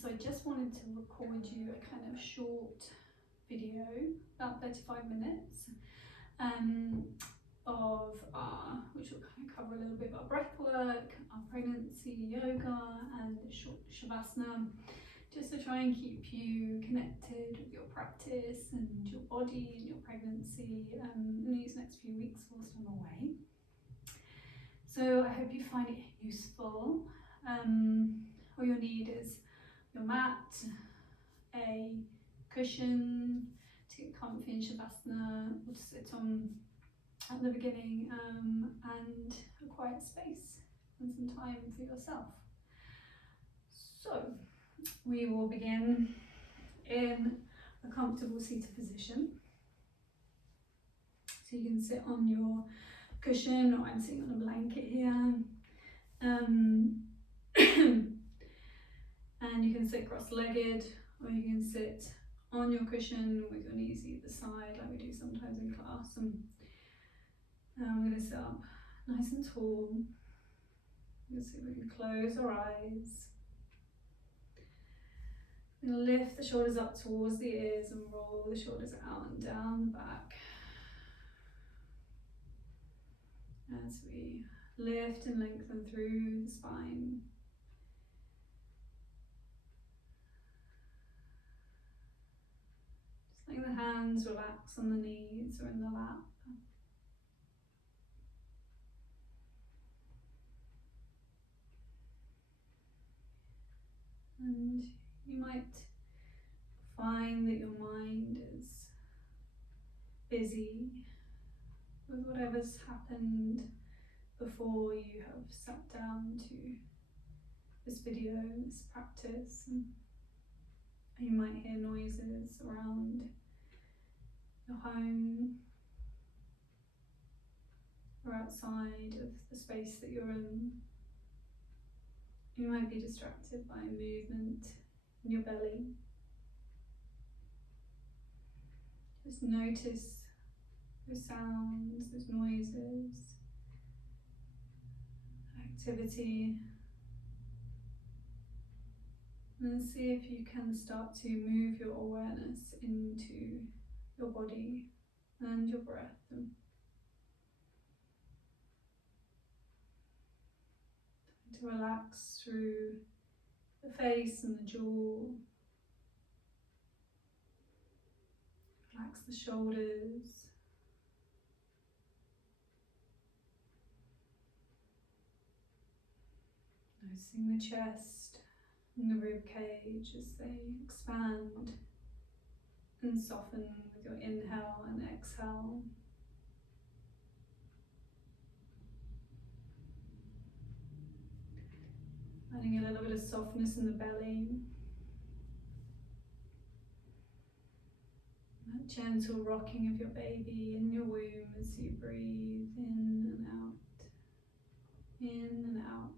So I just wanted to record you a kind of short video, about 35 minutes, which will kind of cover a little bit about breath work, our pregnancy yoga, and shavasana, just to try and keep you connected with your practice and your body and your pregnancy in these next few weeks whilst I'm away. So I hope you find it useful. All you'll need is your mat, a cushion to get comfy in shavasana or to sit on at the beginning, and a quiet space and some time for yourself. So we will begin in a comfortable seated position. So you can sit on your cushion, or I'm sitting on a blanket here. And you can sit cross-legged, or you can sit on your cushion with your knees either side, like we do sometimes in class. And we're going to sit up nice and tall. You can see we can close our eyes. We're going to lift the shoulders up towards the ears and roll the shoulders out and down the back. As we lift and lengthen through the spine. Just letting the hands relax on the knees or in the lap. And you might find that your mind is busy with whatever's happened before you have sat down to this video, this practice. And you might hear noises around your home or outside of the space that you're in. You might be distracted by movement in your belly. Just notice those sounds, those noises, activity, and see if you can start to move your awareness into your body and your breath. To relax through the face and the jaw. Relax the shoulders. Noticing the chest and the rib cage as they expand and soften with your inhale and exhale. Adding a little bit of softness in the belly. That gentle rocking of your baby in your womb as you breathe in and out, in and out.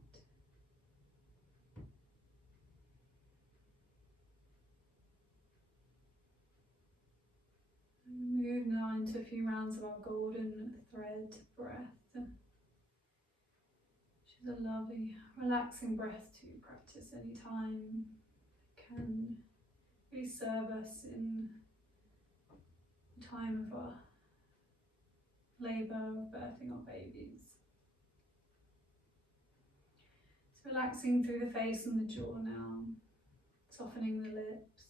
And move now into a few rounds of our golden thread breath. Which is a lovely, relaxing breath to practice anytime. It can really serve us in the time of our labour, of birthing our babies. So relaxing through the face and the jaw now, softening the lips.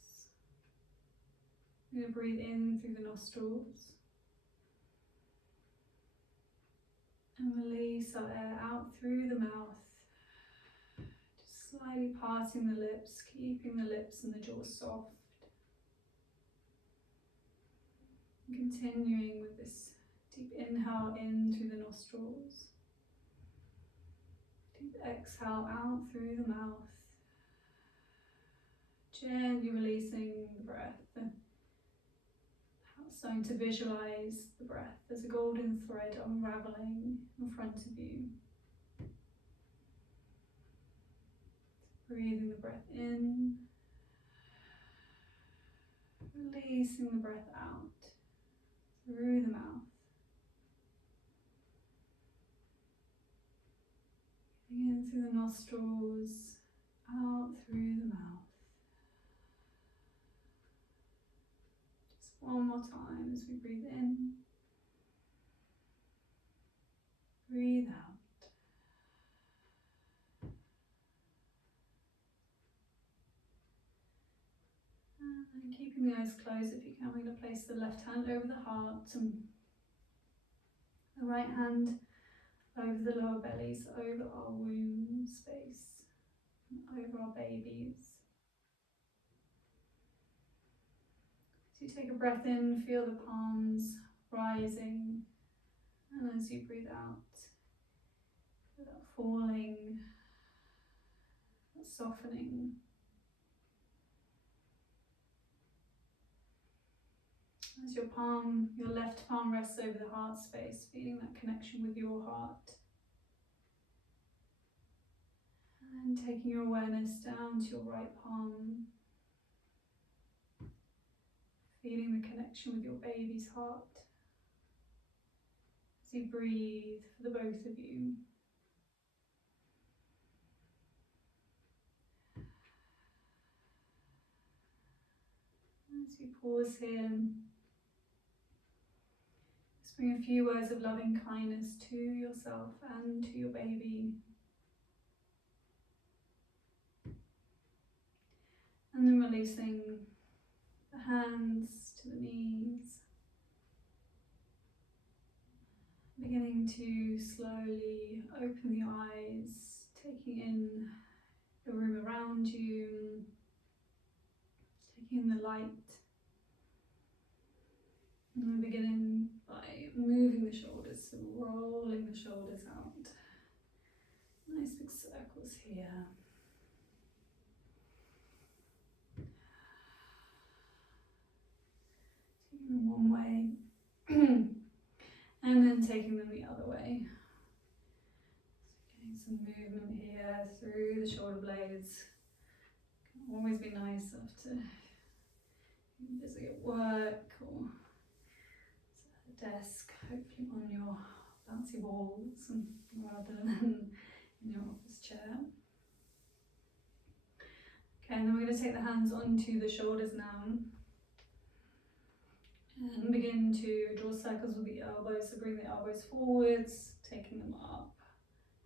You're going to breathe in through the nostrils. And release our air out through the mouth, just slightly parting the lips, keeping the lips and the jaw soft. And continuing with this deep inhale in through the nostrils, deep exhale out through the mouth, gently releasing the breath. Starting to visualize the breath as a golden thread unraveling in front of you. Breathing the breath in, releasing the breath out through the mouth. In through the nostrils, out through the mouth. Just one more time as we breathe in, breathe out. And keeping the eyes closed, if you can, we're going to place the left hand over the heart and the right hand over the lower bellies, over our womb space, and over our babies. As you take a breath in, feel the palms rising, and as you breathe out, feel that falling, that softening. As your left palm rests over the heart space, feeling that connection with your heart. And taking your awareness down to your right palm, feeling the connection with your baby's heart. As you breathe for the both of you. As you pause here, just bring a few words of loving kindness to yourself and to your baby. And then releasing the hands to the knees. Beginning to slowly open the eyes, taking in the room around you, taking in the light. And we're beginning by moving the shoulders, so rolling the shoulders out. Nice big circles here. Taking them one way, and then taking them the other way. So getting some movement here through the shoulder blades. Can always be nice after busy at work or at a desk, hopefully on your bouncy balls rather than in your office chair. Okay, and then we're going to take the hands onto the shoulders now and begin to draw circles with the elbows. So bring the elbows forwards, taking them up,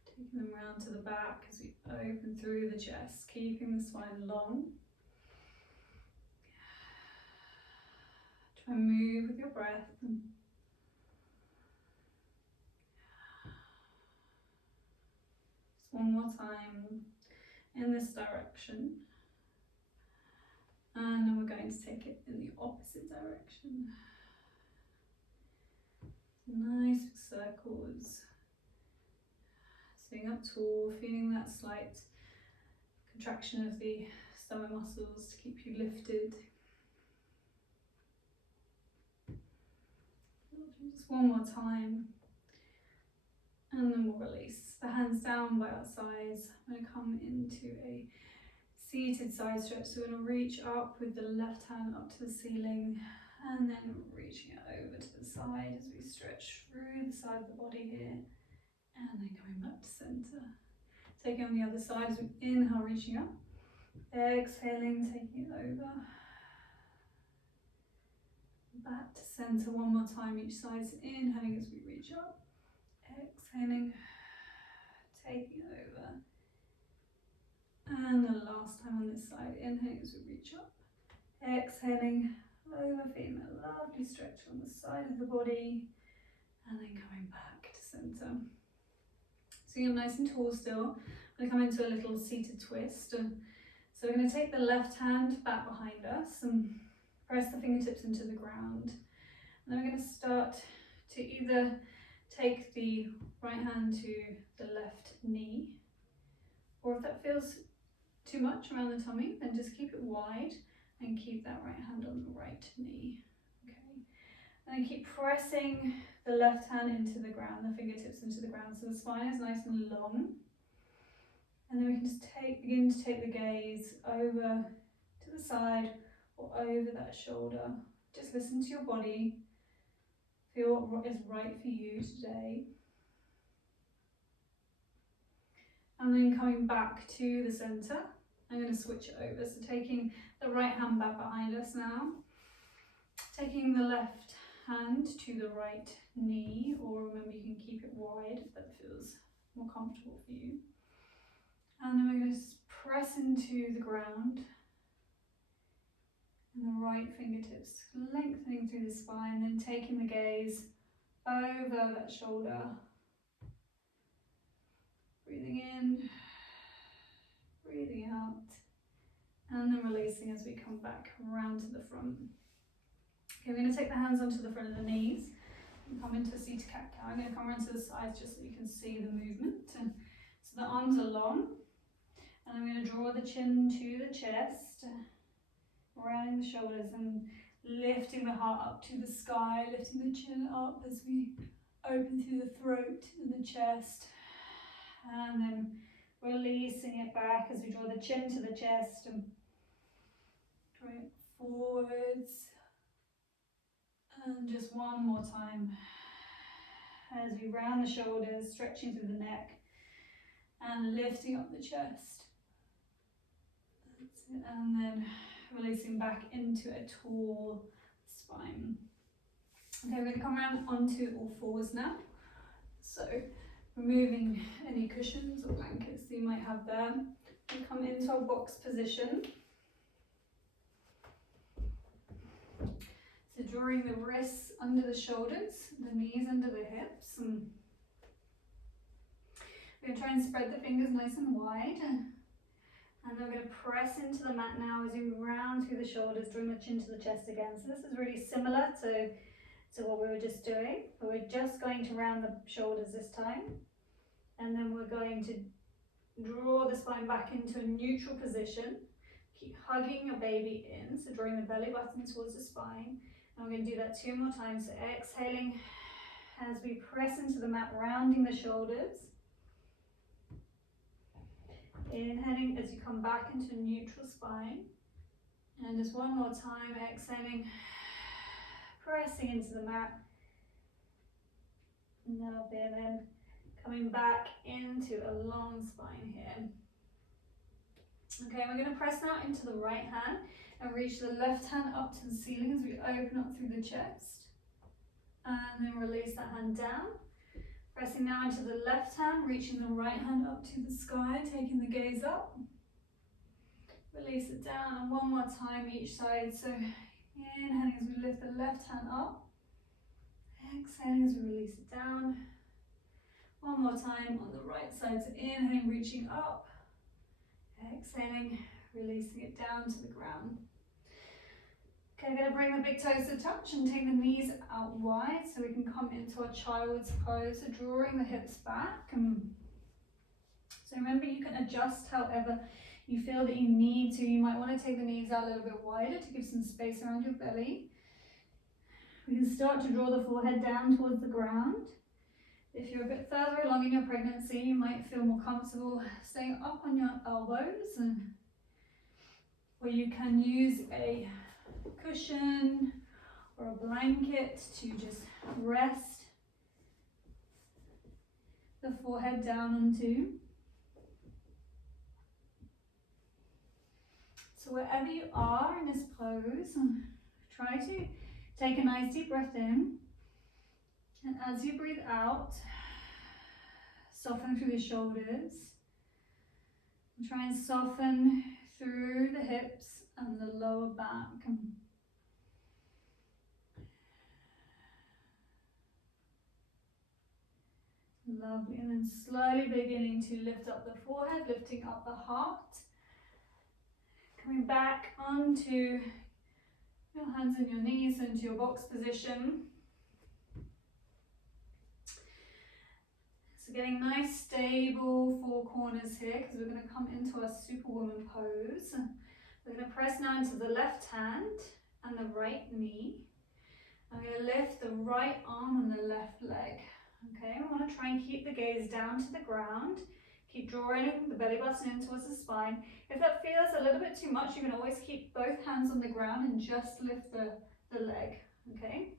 taking them round to the back as we open through the chest, keeping the spine long. Try and move with your breath. Just one more time in this direction. And then we're going to take it in the opposite direction. Nice big circles. Sitting up tall, feeling that slight contraction of the stomach muscles to keep you lifted. Just one more time. And then we'll release the hands down by our sides. I'm going to come into a seated side stretch. So we're going to reach up with the left hand up to the ceiling and then reaching it over to the side as we stretch through the side of the body here and then coming back to center. Taking on the other side as we inhale, reaching up, exhaling, taking it over, back to center one more time each side. So inhaling as we reach up, exhaling, taking it over. And the last time on this side, inhaling as we reach up, exhaling, over, feeling that lovely stretch on the side of the body, and then coming back to center. So you're nice and tall still. I'm going to come into a little seated twist. So we're going to take the left hand back behind us and press the fingertips into the ground. And then we're going to start to either take the right hand to the left knee, or if that feels too much around the tummy, then just keep it wide and keep that right hand on the right knee. Okay, and then keep pressing the left hand into the ground, the fingertips into the ground, so the spine is nice and long. And then we can just begin to take the gaze over to the side or over that shoulder. Just listen to your body, feel what is right for you today. And then coming back to the center. I'm going to switch it over. So taking the right hand back behind us now. Taking the left hand to the right knee, or remember you can keep it wide if that feels more comfortable for you. And then we're going to press into the ground. And the right fingertips lengthening through the spine, then taking the gaze over that shoulder. Breathing in, breathing out, and then releasing as we come back around to the front. Okay, we're going to take the hands onto the front of the knees and come into a seated cat-cow. I'm going to come around to the sides just so you can see the movement. And so the arms are long, and I'm going to draw the chin to the chest, rounding the shoulders and lifting the heart up to the sky, lifting the chin up as we open through the throat and the chest, and then releasing it back as we draw the chin to the chest and draw it forwards. And just one more time as we round the shoulders, stretching through the neck and lifting up the chest. That's it. And then releasing back into a tall spine. Okay, we're going to come around onto all fours now. So removing any cushions or blankets that you might have there. We come into our box position. So drawing the wrists under the shoulders, the knees under the hips. And we're going to try and spread the fingers nice and wide. And then we're going to press into the mat now as we round through the shoulders, drawing the chin to the chest again. So this is really similar to what we were just doing, but we're just going to round the shoulders this time. And then we're going to draw the spine back into a neutral position. Keep hugging your baby in, so drawing the belly button towards the spine. And we're going to do that 2 more times. So exhaling as we press into the mat, rounding the shoulders. Inhaling as you come back into neutral spine. And just one more time, exhaling, pressing into the mat. Lovely, and then coming back into a long spine here. Okay, we're going to press now into the right hand and reach the left hand up to the ceiling as we open up through the chest. And then release that hand down. Pressing now into the left hand, reaching the right hand up to the sky, taking the gaze up. Release it down, and one more time each side. So inhaling as we lift the left hand up. Exhaling as we release it down. One more time on the right side. So inhaling, reaching up. Exhaling, releasing it down to the ground. Okay, we're going to bring the big toes to touch and take the knees out wide so we can come into our child's pose. So drawing the hips back. So remember, you can adjust however you feel that you need to. You might want to take the knees out a little bit wider to give some space around your belly. We can start to draw the forehead down towards the ground. If you're a bit further along in your pregnancy, you might feel more comfortable staying up on your elbows, or you can use a cushion or a blanket to just rest the forehead down onto. So wherever you are in this pose, try to take a nice deep breath in, and as you breathe out, soften through the shoulders, and try and soften through the hips and the lower back. Lovely, and then slowly beginning to lift up the forehead, lifting up the heart. Coming back onto your hands and your knees into your box position. So getting nice stable 4 corners here, because we're going to come into our Superwoman pose. We're going to press now into the left hand and the right knee. I'm going to lift the right arm and the left leg. Okay, we want to try and keep the gaze down to the ground. Keep drawing the belly button in towards the spine. If that feels a little bit too much, you can always keep both hands on the ground and just lift the leg. Okay?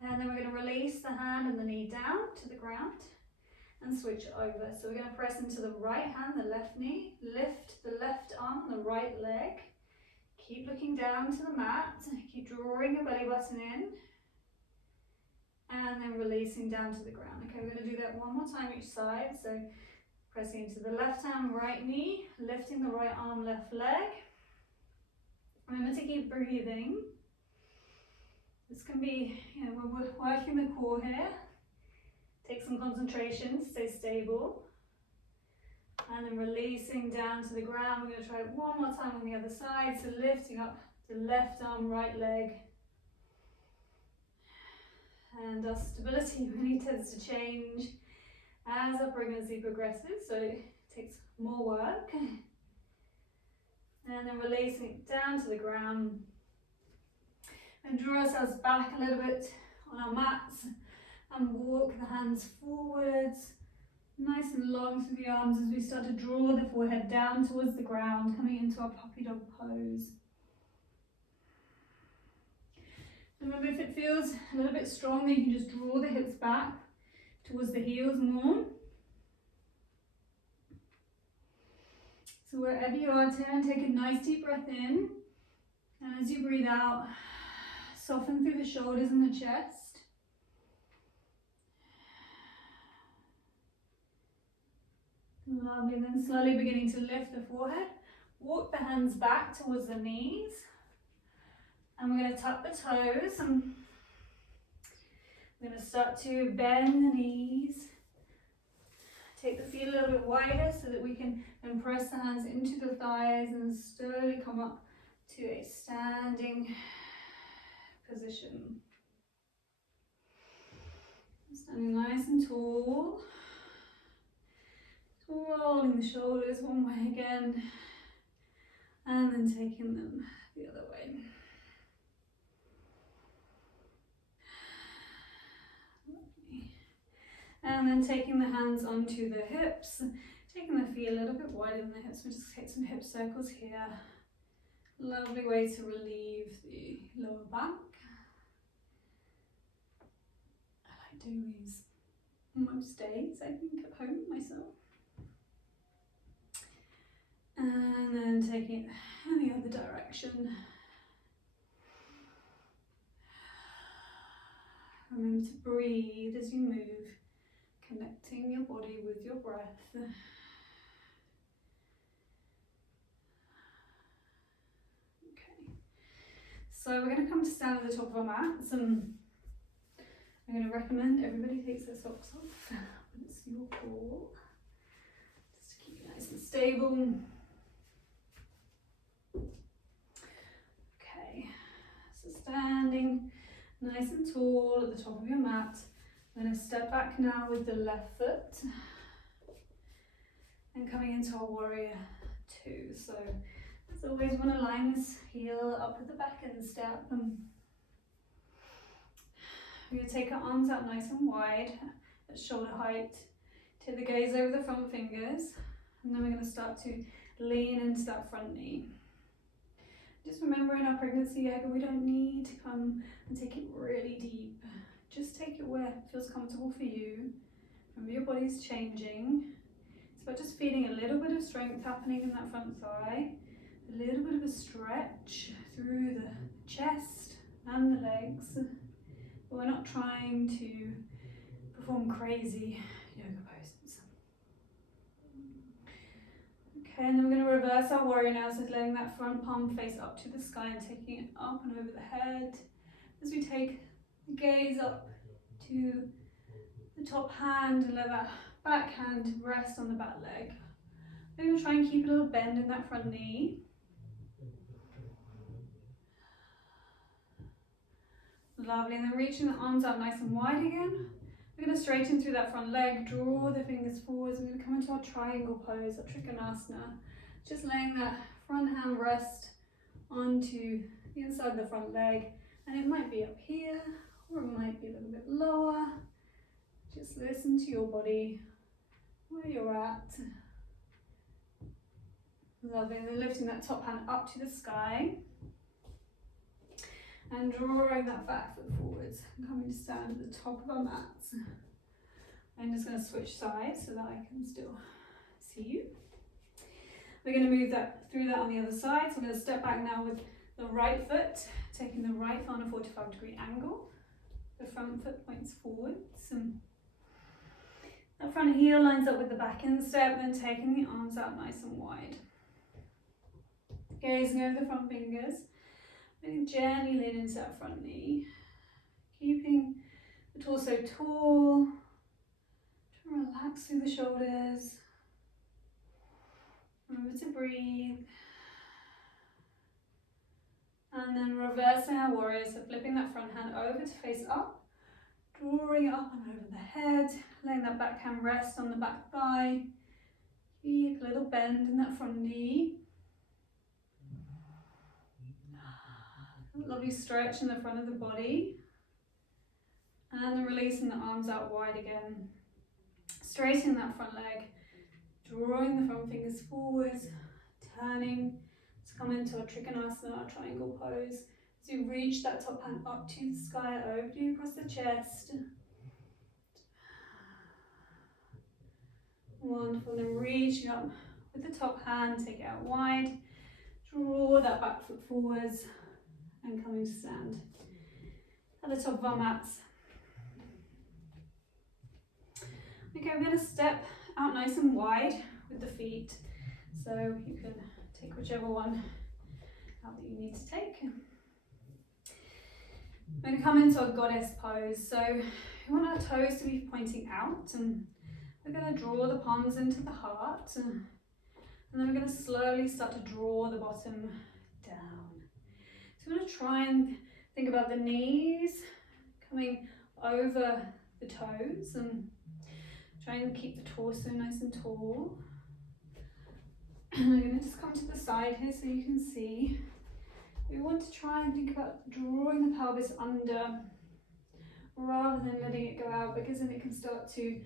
And then we're going to release the hand and the knee down to the ground. and switch over. So we're going to press into the right hand, the left knee, lift the left arm, the right leg. Keep looking down to the mat, keep drawing your belly button in, and then releasing down to the ground. Okay, we're going to do that one more time each side. So pressing into the left hand, right knee, lifting the right arm, left leg. Remember to keep breathing. This can be, when we're working the core here, take some concentration, stay stable. And then releasing down to the ground. We're going to try it one more time on the other side. So lifting up the left arm, right leg. And our stability really tends to change as our pregnancy progresses, so it takes more work. And then releasing it down to the ground. And draw ourselves back a little bit on our mats and walk the hands forwards, nice and long through the arms as we start to draw the forehead down towards the ground, coming into our puppy dog pose. Remember, if it feels a little bit strong, then you can just draw the hips back towards the heels more. So wherever you are, take a nice deep breath in, and as you breathe out, soften through the shoulders and the chest. Lovely, and then slowly beginning to lift the forehead. Walk the hands back towards the knees. And we're going to tuck the toes. And we're going to start to bend the knees. Take the feet a little bit wider so that we can then press the hands into the thighs and slowly come up to a standing position. Standing nice and tall. Rolling the shoulders one way again, and then taking them the other way. Lovely. And then taking the hands onto the hips, taking the feet a little bit wider than the hips. We'll just take some hip circles here. Lovely way to relieve the lower back. I like doing these most days, I think, at home myself. And then taking it in the other direction. Remember to breathe as you move, connecting your body with your breath. Okay. So we're going to come to stand at the top of our mats, and I'm going to recommend everybody takes their socks off, but it's your call. Just to keep you nice and stable. So standing nice and tall at the top of your mat. I'm going to step back now with the left foot and coming into our warrior two. So as always, we want to line this heel up at the back end step. And we're going to take our arms out nice and wide at shoulder height. Take the gaze over the front fingers, and then we're going to start to lean into that front knee. Just remember, in our pregnancy yoga, we don't need to come and take it really deep. Just take it where it feels comfortable for you. Remember, your body's changing. It's about just feeling a little bit of strength happening in that front thigh, a little bit of a stretch through the chest and the legs. But we're not trying to perform crazy yoga poses. Okay, and then we're going to reverse our warrior now, so letting that front palm face up to the sky and taking it up and over the head. As we take the gaze up to the top hand and let that back hand rest on the back leg. We're going to try and keep a little bend in that front knee. Lovely, and then reaching the arms out nice and wide again. We're going to straighten through that front leg, draw the fingers forwards. We're going to come into our triangle pose, our Trikonasana. Just laying that front hand rest onto the inside of the front leg. And it might be up here, or it might be a little bit lower. Just listen to your body, where you're at. Lovely, and then lifting that top hand up to the sky. And drawing that back foot forwards and coming to stand at the top of our mats. I'm just going to switch sides so that I can still see you. We're going to move that through that on the other side. So I'm going to step back now with the right foot, taking the right foot on a 45-degree angle. The front foot points forwards. And that front heel lines up with the back instep, then taking the arms out nice and wide. Gazing over the front fingers, really gently lean into that front knee. Keeping the torso tall. Try and relax through the shoulders. Remember to breathe. And then reversing our warrior, so flipping that front hand over to face up, drawing it up and over the head, letting that back hand rest on the back thigh. Keep a little bend in that front knee. Lovely stretch in the front of the body. And then releasing the arms out wide again. Straightening that front leg, drawing the front fingers forwards, turning to come into a Trikonasana, our triangle pose. So you reach that top hand up to the sky, over you across the chest. Wonderful, then reaching up with the top hand, take it out wide, draw that back foot forwards and coming to stand at the top of our mats. Okay, we're going to step out nice and wide with the feet, so you can take whichever one out that you need to take. We're going to come into a goddess pose, so we want our toes to be pointing out, and we're going to draw the palms into the heart, and then we're going to slowly start to draw the bottom down. So we're going to try and think about the knees coming over the toes, and try and keep the torso nice and tall. I'm going to just come to the side here so you can see. We want to try and think about drawing the pelvis under rather than letting it go out, because then it can start to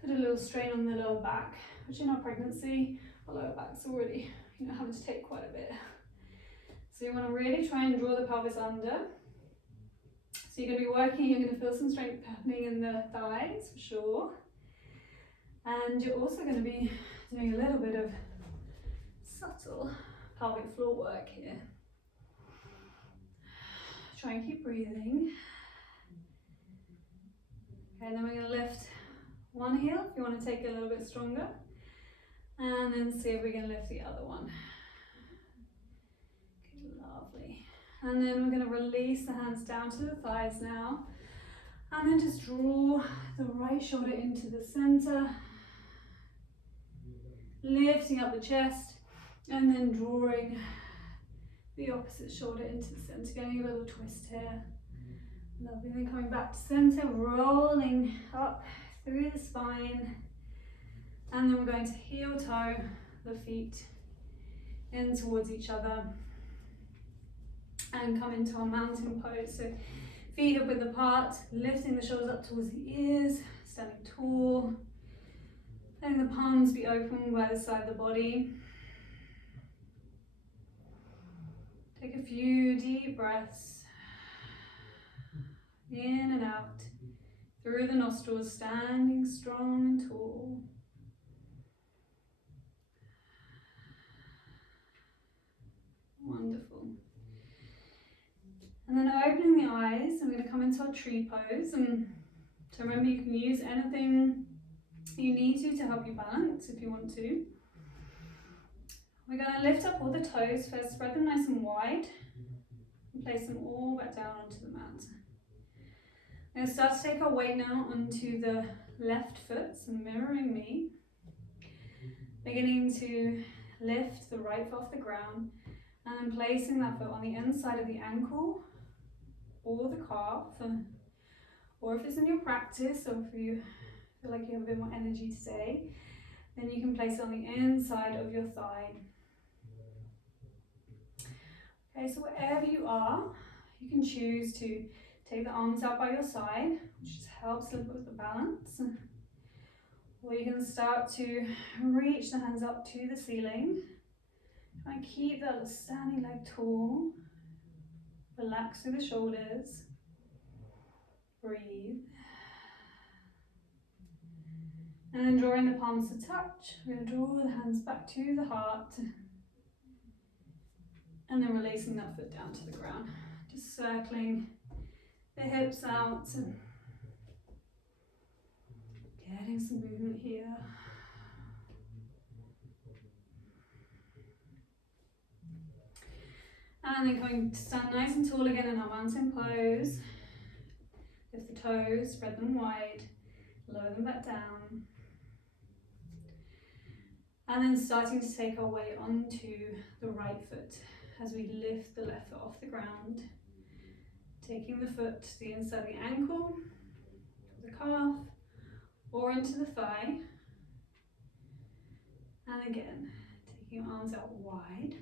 put a little strain on the lower back, which in our pregnancy, our lower back's already having to take quite a bit. So you want to really try and draw the pelvis under. So you're going to be working, you're going to feel some strength happening in the thighs for sure. And you're also going to be doing a little bit of subtle pelvic floor work here. Try and keep breathing. Okay, and then we're going to lift one heel if you want to take it a little bit stronger. And then see if we can lift the other one. Okay, lovely. And then we're going to release the hands down to the thighs now. And then just draw the right shoulder into the center. Lifting up the chest and then drawing the opposite shoulder into the center, getting a little twist here. Lovely, then coming back to center, rolling up through the spine, and then we're going to heel toe the feet in towards each other and come into our mountain pose. So feet hip width apart, lifting the shoulders up towards the ears, standing tall. Letting the palms be open by the side of the body. Take a few deep breaths. In and out. Through the nostrils, standing strong and tall. Wonderful. And then opening the eyes, I'm going to come into our tree pose. And so remember, you can use anything you need to help you balance if you want to. We're going to lift up all the toes first, spread them nice and wide, and place them all back down onto the mat. We're going to start to take our weight now onto the left foot, so mirroring me. Beginning to lift the right foot off the ground, and then placing that foot on the inside of the ankle or the calf, or if it's in your practice, or if you feel like you have a bit more energy today, then you can place it on the inside of your thigh. Okay, so wherever you are, you can choose to take the arms out by your side, which just helps a little bit with the balance. Or you can start to reach the hands up to the ceiling. Try and keep that standing leg tall. Relax through the shoulders. Breathe. drawing the palms to touch. We're going to draw the hands back to the heart. And then releasing that foot down to the ground. Just circling the hips out. Getting some movement here. And then coming to stand nice and tall again in our mountain pose. Lift the toes, spread them wide, lower them back down. And then starting to take our weight onto the right foot as we lift the left foot off the ground. Taking the foot to the inside of the ankle, the calf, or into the thigh. And again, taking your arms out wide,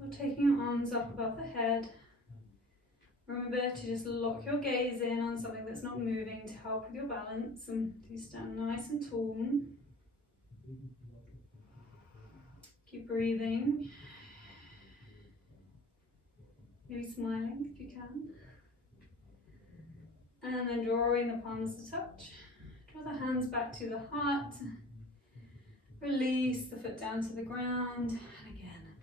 or taking your arms up above the head. Remember to just lock your gaze in on something that's not moving to help with your balance, and you stand nice and tall. Keep breathing. Maybe smiling if you can. And then drawing the palms to touch. Draw the hands back to the heart. Release the foot down to the ground. And again,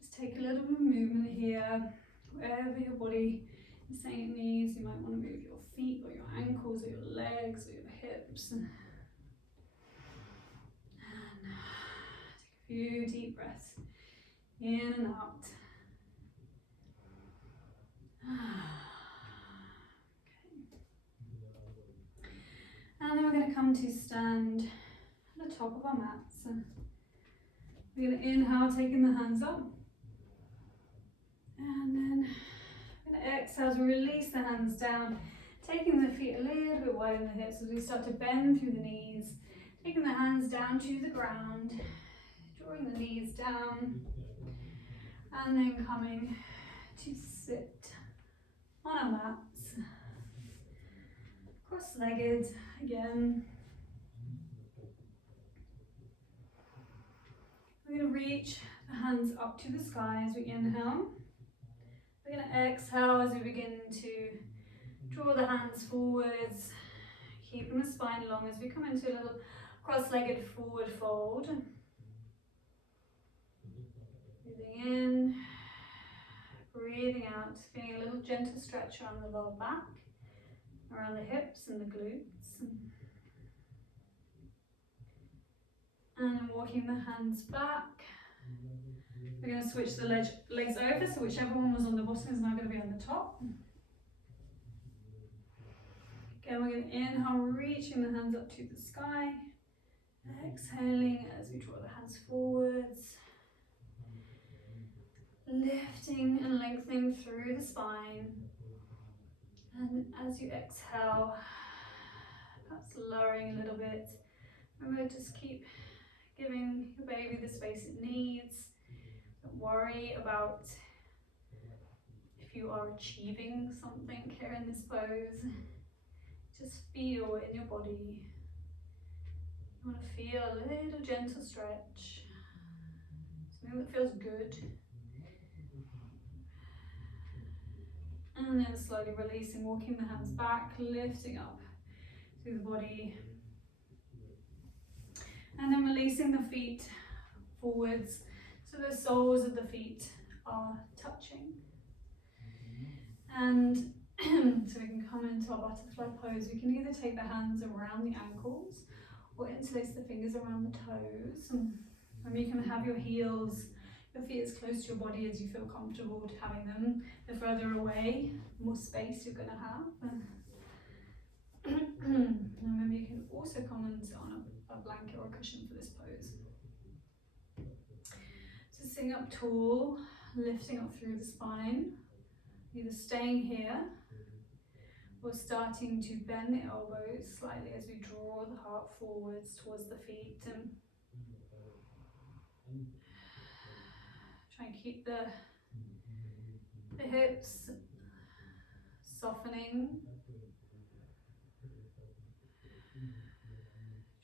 just take a little bit of movement here. Wherever your body is saying it needs, you might want to move your feet or your ankles or your legs or your hips. And take a few deep breaths in and out. And then we're going to come to stand at the top of our mats. We're going to inhale, taking the hands up. And then we're going to exhale as we release the hands down, taking the feet a little bit wide in the hips as we start to bend through the knees, taking the hands down to the ground, drawing the knees down, and then coming to sit on our mats, cross-legged again. We're going to reach the hands up to the sky as we inhale. We're going to exhale as we begin to draw the hands forwards, keeping the spine long as we come into a little cross-legged forward fold. Breathing in, breathing out, feeling a little gentle stretch around the lower back, around the hips and the glutes. And then walking the hands back. We're going to switch the legs over, so whichever one was on the bottom is now going to be on the top. Again, we're going to inhale, reaching the hands up to the sky. Exhaling as we draw the hands forwards. Lifting and lengthening through the spine. And as you exhale, perhaps lowering a little bit. Remember, just keep giving your baby the space it needs. Don't worry about if you are achieving something here in this pose. Just feel it in your body. You want to feel a little gentle stretch, something that feels good. And then slowly releasing, walking the hands back, lifting up through the body. And then releasing the feet forwards so the soles of the feet are touching. And so we can come into our butterfly pose. We can either take the hands around the ankles or interlace the fingers around the toes. And you can have your heels, your feet as close to your body as you feel comfortable with having them. The further away, the more space you're going to have. And remember, you can also come and sit on a blanket or a cushion for this pose. So sitting up tall, lifting up through the spine, either staying here or starting to bend the elbows slightly as we draw the heart forwards towards the feet. And try and keep the hips softening.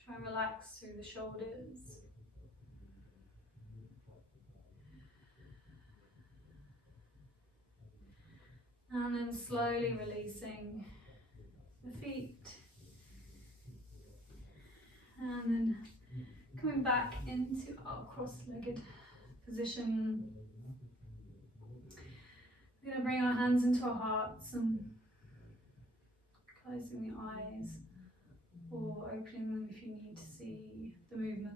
Try and relax through the shoulders. And then slowly releasing the feet. And then coming back into our cross-legged position. We're going to bring our hands into our hearts and closing the eyes or opening them if you need to see the movement.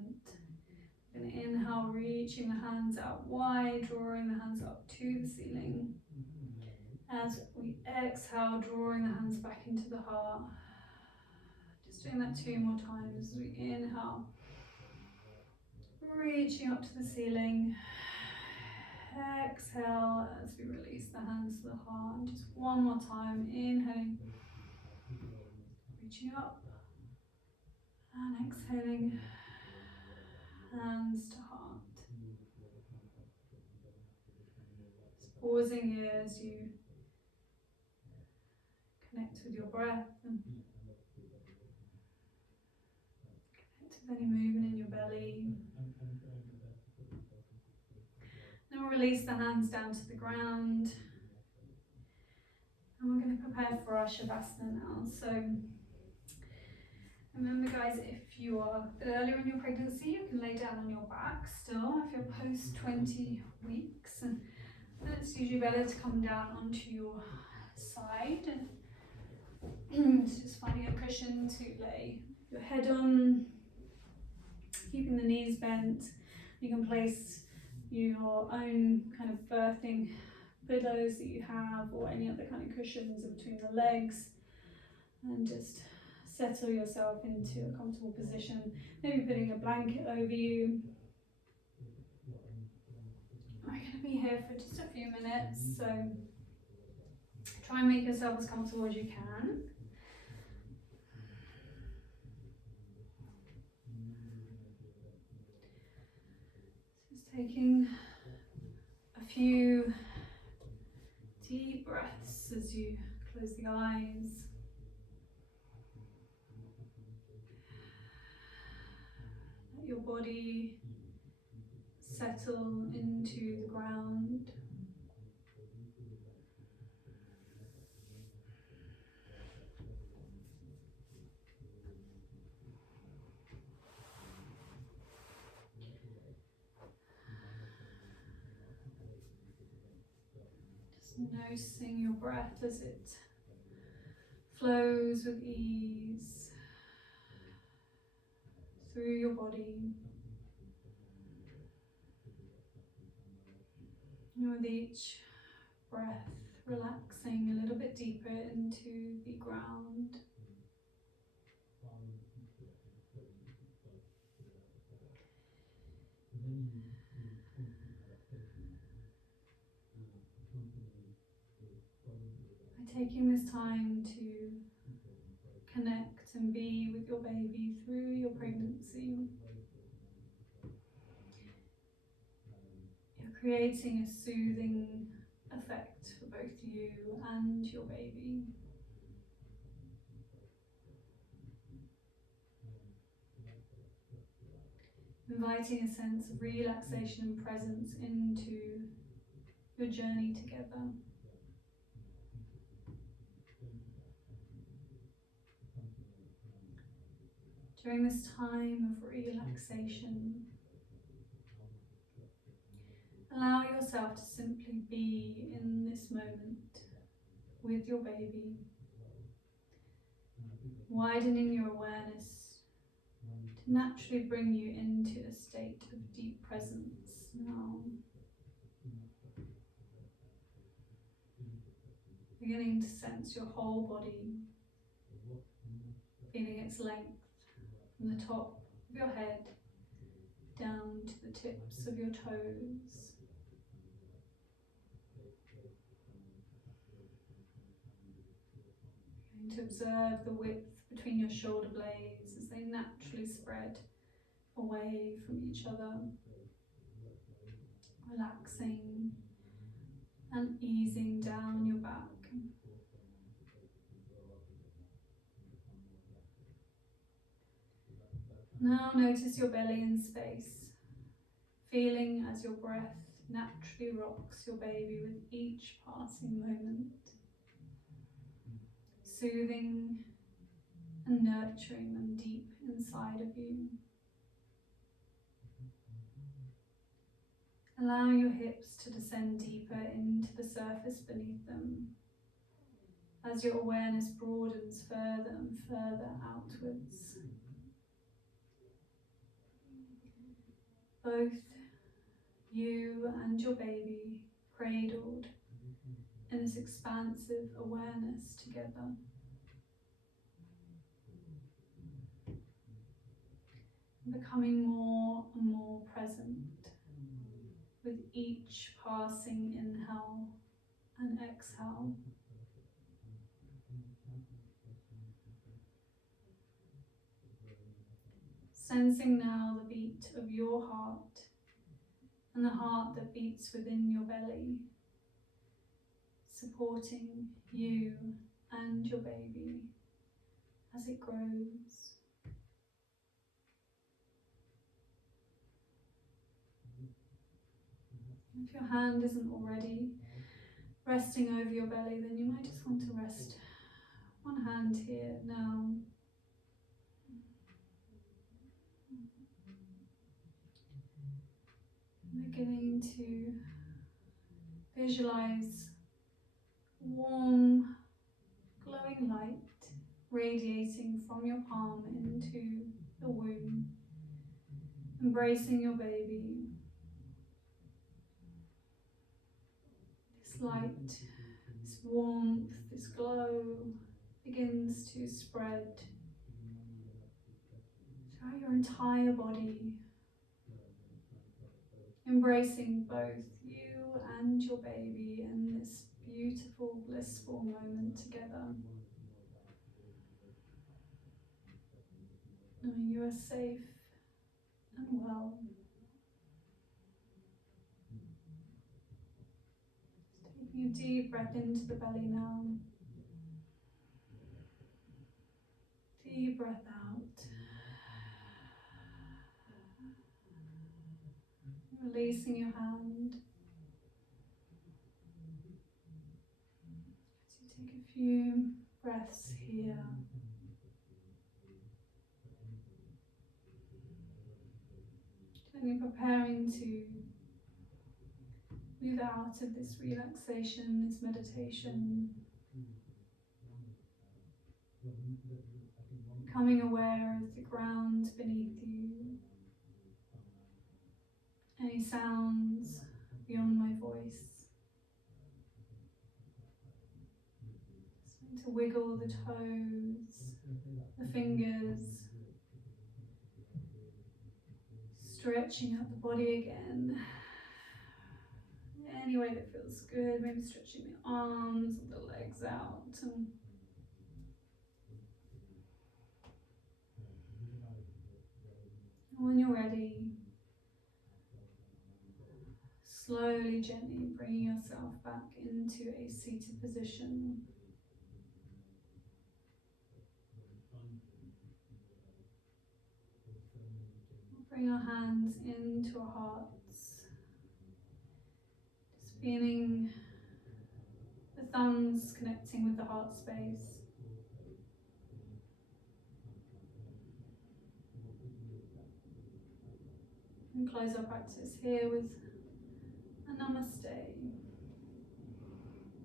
We're going to inhale, reaching the hands out wide, drawing the hands up to the ceiling. As we exhale, drawing the hands back into the heart. Just doing that 2 more times as we inhale, reaching up to the ceiling. Exhale as we release the hands to the heart. And just 1 more time, inhaling, reaching up, and exhaling, hands to heart. Just pausing here as you connect with your breath and connect with any movement in your belly. Then we'll release the hands down to the ground. And we're going to prepare for our Shavasana now. So remember guys, if you are a bit earlier in your pregnancy, you can lay down on your back still if you're post 20 weeks. And then it's usually better to come down onto your side. And it's just finding a cushion to lay your head on, keeping the knees bent. You can place your own kind of birthing pillows that you have or any other kind of cushions in between the legs, and just settle yourself into a comfortable position, maybe putting a blanket over you. We're going to be here for just a few minutes, so try and make yourself as comfortable as you can. Just taking a few deep breaths as you close the eyes. Let your body settle into the ground. Just noticing your breath as it flows with ease through your body. And with each breath, relaxing a little bit deeper into the ground. By taking this time to connect and be with your baby through your pregnancy, you're creating a soothing effect for both you and your baby. Inviting a sense of relaxation and presence into your journey together. During this time of relaxation, allow yourself to simply be in this moment with your baby, widening your awareness to naturally bring you into a state of deep presence now. Beginning to sense your whole body, feeling its length from the top of your head down to the tips of your toes. Going to observe the width between your shoulder blades as they naturally spread away from each other, relaxing and easing down your back. Now notice your belly in space, feeling as your breath naturally rocks your baby with each passing moment, soothing and nurturing them deep inside of you. Allow your hips to descend deeper into the surface beneath them as your awareness broadens further and further outwards. Both you and your baby cradled in this expansive awareness together. Becoming more and more present with each passing inhale and exhale. Sensing now the beat of your heart and the heart that beats within your belly, supporting you and your baby as it grows. If your hand isn't already resting over your belly, then you might just want to rest one hand here now. Beginning to visualize warm, glowing light radiating from your palm into the womb, embracing your baby. This light, this warmth, this glow begins to spread throughout your entire body, embracing both you and your baby in this beautiful, blissful moment together. Knowing you are safe and well. Taking a deep breath into the belly now. Deep breath out. Releasing your hand. As you take a few breaths here. Gently preparing to move out of this relaxation, this meditation. Becoming aware of the ground beneath you. Any sounds beyond my voice. Starting to wiggle the toes, the fingers. Stretching out the body again. Any way that feels good. Maybe stretching the arms or the legs out. And when you're ready, slowly, gently bringing yourself back into a seated position. Bring our hands into our hearts. Just feeling the thumbs connecting with the heart space. And close our practice here with a namaste.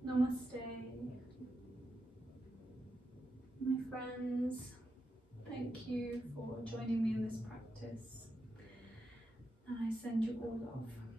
Namaste. My friends, thank you for joining me in this practice. And I send you all love.